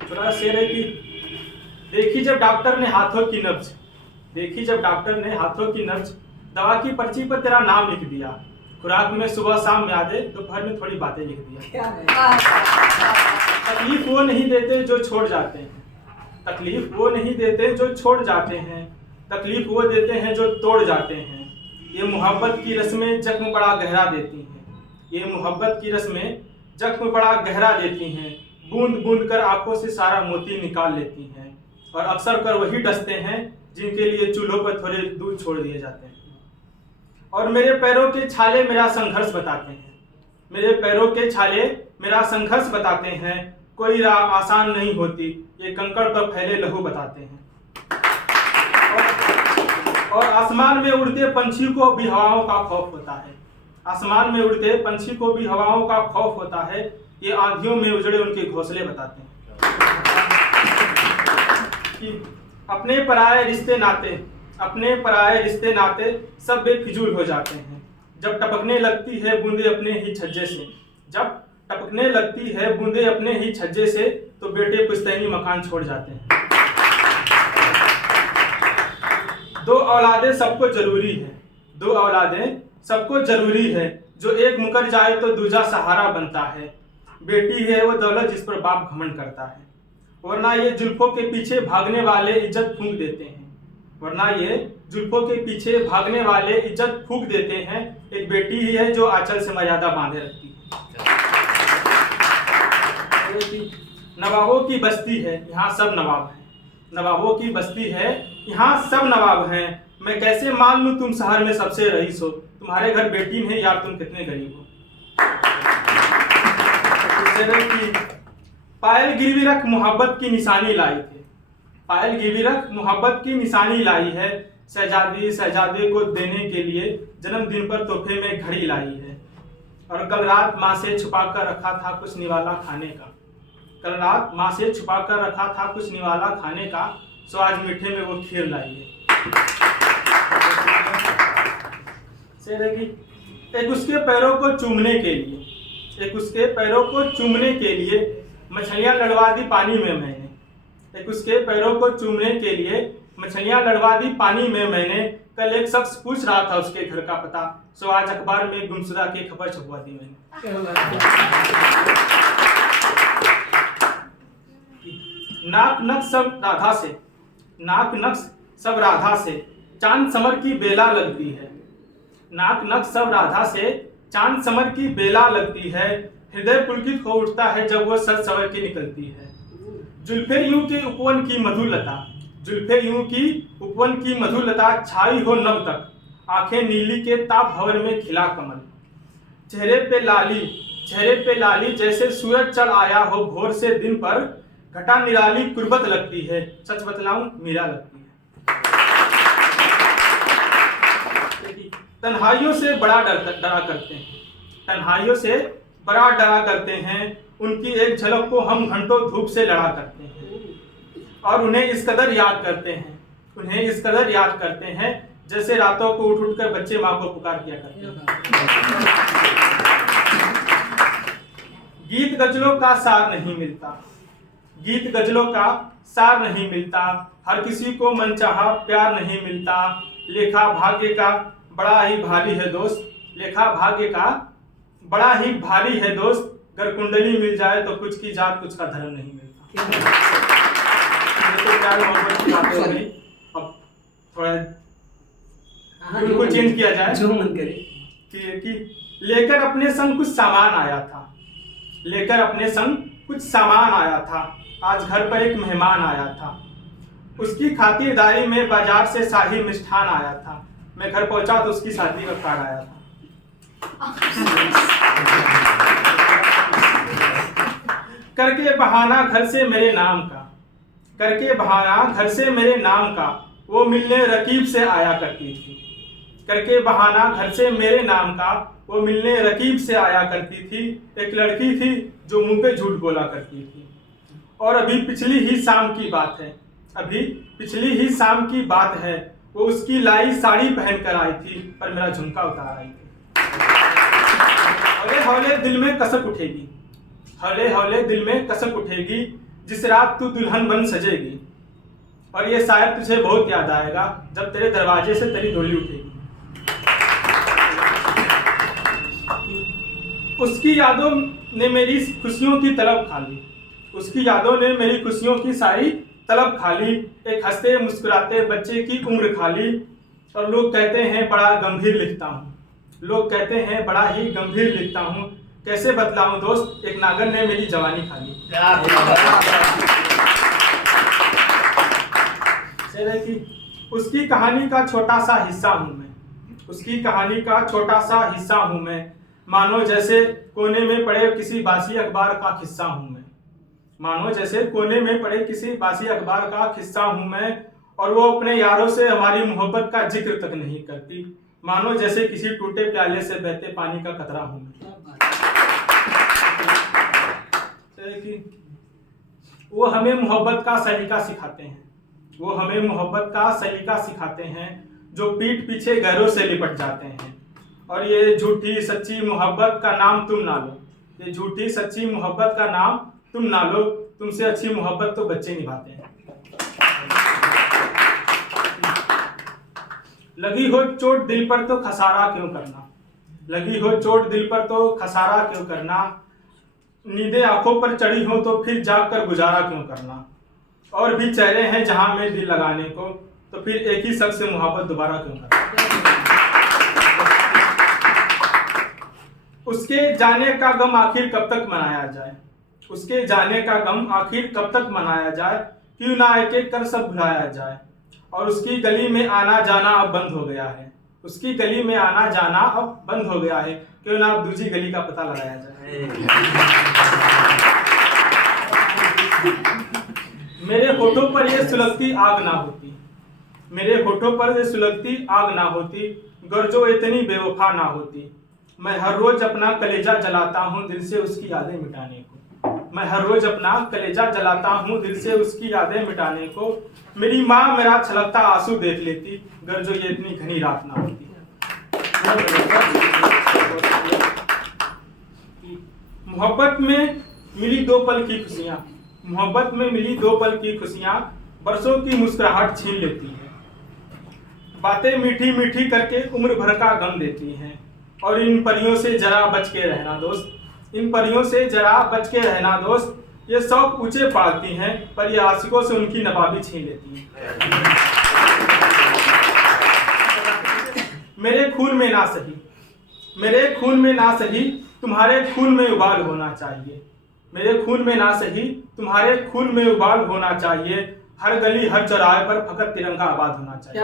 थोड़ा शेर है कि देखी जब डॉक्टर ने हाथों की नब्ज, देखी जब डॉक्टर ने हाथों की नब्ज, दवा की पर्ची पर तेरा नाम लिख दिया, खुराक में सुबह शाम यादें, दोपहर में थोड़ी बातें लिख दिया। तकलीफ वो नहीं देते जो छोड़ जाते हैं, तकलीफ वो नहीं देते जो छोड़ जाते हैं, तकलीफ वो देते हैं जो तोड़ जाते हैं। ये मोहब्बत की रस्में जख्म बड़ा गहरा देती हैं, ये मोहब्बत की रस्में जख्म बड़ा गहरा देती हैं, बूंद बूंद कर आंखों से सारा मोती निकाल लेती हैं। और अक्सर कर वही डसते हैं जिनके लिए चूल्हों पर थोड़े दूर छोड़ दिए जाते हैं। और मेरे पैरों के छाले मेरा संघर्ष बताते हैं, मेरे पैरों के छाले मेरा संघर्ष बताते हैं। कोई राह आसान नहीं होती, ये कंकड़ पर फैले लहू बताते हैं। और आसमान में उड़ते पंछी को भी हवाओं का खौफ होता है, आसमान में उड़ते पंछी को भी हवाओं का खौफ होता है। ये आंधियों में उजड़े उनके घोंसले बताते हैं कि अपने पराये रिश्ते नाते, अपने पराये रिश्ते नाते सब बेफिजूल हो जाते हैं। जब टपकने लगती है बूंदे अपने ही छज्जे से, जब टपकने लगती है बूंदे अपने ही छज्जे से, तो बेटे पुश्तैनी मकान छोड़ जाते हैं। दो औलादें सबको जरूरी है, दो औलादें सबको जरूरी है, जो एक मुकर जाए तो दूजा सहारा बनता है। बेटी है वो दौलत जिस पर बाप घमंड करता है, वरना ये जुल्फों के पीछे भागने वाले इज्जत फूंक देते हैं, वरना ये जुल्फों के पीछे भागने वाले इज्जत फूंक देते हैं। एक बेटी ही है जो आंचल से मर्यादा बांधे रखती है। नवाबों की बस्ती है यहाँ सब नवाब हैं, नवाबों की बस्ती है यहाँ सब नवाब हैं। मैं कैसे मान लूं तुम शहर में सबसे रईस हो, तुम्हारे घर बेटी नहीं यार तुम कितने गरीब हो। पायल गिरवी रख मोहब्बत की निशानी लाई थे, पायल गिरवी रख मोहब्बत की निशानी लाई है। शहजादी शहजादे को देने के लिए जन्मदिन पर तोहफे में घड़ी लाई है। और कल रात माँ से छुपा कर रखा था कुछ निवाला खाने का, कल रात माँ से छुपा कर रखा था कुछ निवाला खाने का, सो आज मीठे में वो खीर लाई है। एक उसके पैरों को चूमने के लिए, एक उसके पैरों को चूमने के लिए मछलियां लड़वा दी पानी में मैंने, एक उसके पैरों को चूमने के लिए मछलियां लड़वा दी पानी में मैंने। कल एक शख्स पूछ रहा था उसके घर का पता, सो आज अखबार में गुमशुदा की खबर छपवा दी मैंने। नाक नक्श सब राधा से, नाक नक्श सब राधा से, चांद समर की बेला लगती है। नाक नक्श सब राधा से, चांद समर की बेला लगती है। हृदय पुलकित हो उठता है जब वो सज सवर की निकलती है। जुल्फे यूं की उपवन की मधुलता, जुल्फे यूं की उपवन की मधुलता, छाई हो नभ तक, आंखें नीली के ताप भंवर में खिला कमल। चेहरे पे लाली, चेहरे पे लाली, जैसे सूरज चढ़ आया हो भोर से दिन पर, घटा निराली कुर्बत लगती है, सच बतलाऊं मीरा लगती है। तन्हाइयों से बड़ा डरा करते हैं, तन्हाइयों से बड़ा डरा करते हैं। उनकी एक झलक को हम घंटों धूप से लड़ा करते हैं। और उन्हें इस कदर याद करते हैं, उन्हें इस कदर याद करते हैं, जैसे रातों को उठ उठ कर बच्चे माँ को पुकार किया करते हैं। गीत गजलों का सार नहीं मिलता, गीत गजलों का सार नहीं मिलता, हर किसी को मनचाहा प्यार नहीं मिलता। लेखा भाग्य का बड़ा ही भारी है दोस्त, लेखा भाग्य का बड़ा ही भारी है दोस्त, अगर कुंडली मिल जाए तो कुछ की जात कुछ का धर्म नहीं मिलता। तो प्यार मोहब्बत की बातें हो गई, अब थोड़ा उनको चेंज किया जाए जो मन करे कि लेकर अपने संग कुछ सामान आया था, लेकर अपने संग कुछ सामान आया था। आज घर पर एक मेहमान आया था, उसकी खातिरदारी में बाजार से शाही मिष्ठान आया था। मैं घर पहुंचा तो उसकी शादी का कार्ड आया था। करके बहाना घर से मेरे नाम का, करके बहाना घर से मेरे नाम का, वो मिलने रकीब से आया करती थी। करके बहाना घर से मेरे नाम का, वो मिलने रकीब से आया करती थी। एक लड़की थी जो मुंह पे झूठ बोला करती थी। और अभी पिछली ही शाम की बात है, अभी पिछली ही शाम की बात है, वो उसकी लाई साड़ी पहन कर आई थी, पर मेरा झुमका उतार आई थी। हौले हौले दिल में कसक उठेगी, हौले हौले दिल में कसक उठेगी, जिस रात तू दुल्हन बन सजेगी, और ये शायद तुझे बहुत याद आएगा जब तेरे दरवाजे से तेरी डोली उठेगी। उसकी यादों ने मेरी खुशियों की तलब खा ली, उसकी यादों ने मेरी खुशियों की सारी तलब खा ली। एक हंसते मुस्कुराते बच्चे की उम्र खा ली। और लोग कहते हैं बड़ा गंभीर लिखता हूँ, लोग कहते हैं बड़ा ही गंभीर लिखता हूँ। कैसे बतलाऊं दोस्त, एक नागर ने मेरी जवानी खा ली। उसकी कहानी का छोटा सा हिस्सा हूँ मैं, उसकी कहानी का छोटा सा हिस्सा हूँ मैं। मानो जैसे कोने में पड़े किसी बासी अखबार का किस्सा हूँ मैं, मानो जैसे कोने में पड़े किसी बासी अखबार का किस्सा हूँ मैं। और वो अपने यारों से हमारी मोहब्बत का जिक्र तक नहीं करती, मानो जैसे किसी टूटे प्याले से बहते पानी का कतरा हूँ मैं। वो हमें मोहब्बत का सलीका सिखाते हैं, वो हमें मोहब्बत का सलीका सिखाते हैं, जो पीठ पीछे गैरों से लिपट जाते हैं। और ये झूठी सच्ची मोहब्बत का नाम तुम ना लो, ये झूठी सच्ची मोहब्बत का नाम तुम ना लो, तुमसे अच्छी मोहब्बत तो बच्चे निभाते हैं। लगी हो चोट दिल पर तो खसारा क्यों करना, लगी हो चोट दिल पर तो खसारा क्यों करना। नींदें आंखों पर चढ़ी हो तो फिर जाग कर गुजारा क्यों करना। और भी चेहरे हैं जहां में दिल लगाने को, तो फिर एक ही शख्स से मोहब्बत दोबारा क्यों करना। उसके जाने का गम आखिर कब तक मनाया जाए, उसके जाने का गम आखिर कब तक मनाया जाए। क्यों ना एक एक कर सब भुलाया जाए। और उसकी गली में आना जाना अब बंद हो गया है, उसकी गली में आना जाना अब बंद हो गया है। क्यों ना अब दूसरी गली का पता लगाया जाए। मेरे होठों पर ये सुलगती आग ना होती, मेरे होठों पर ये सुलगती आग ना होती, गर जो इतनी बेवफा ना होती। मैं हर रोज अपना कलेजा जलाता हूँ दिल से उसकी यादें मिटाने को, मैं हर रोज अपना कलेजा जलाता हूँ दिल से उसकी यादें मिटाने को। मेरी माँ मेरा छलकता आंसू देख लेती, गर जो ये इतनी घनी रात ना होती। मोहब्बत में मिली दो पल की खुशियाँ, मोहब्बत में मिली दो पल की खुशियाँ बरसों की मुस्कुराहट छीन लेती है। बातें मीठी मीठी करके उम्र भर का गम देती हैं। और इन परियों से जरा बच के रहना दोस्त, इन परियों से जरा बच के रहना दोस्त। ये शौक ऊंचे पालती हैं पर ये आशिकों से उनकी नवाबी छीन लेती हैं। मेरे खून में ना सही, मेरे खून में ना सही तुम्हारे खून में उबाल होना चाहिए, मेरे खून में ना सही तुम्हारे खून में उबाल होना चाहिए। हर गली हर चौराहे पर फकत तिरंगा आबाद होना चाहिए।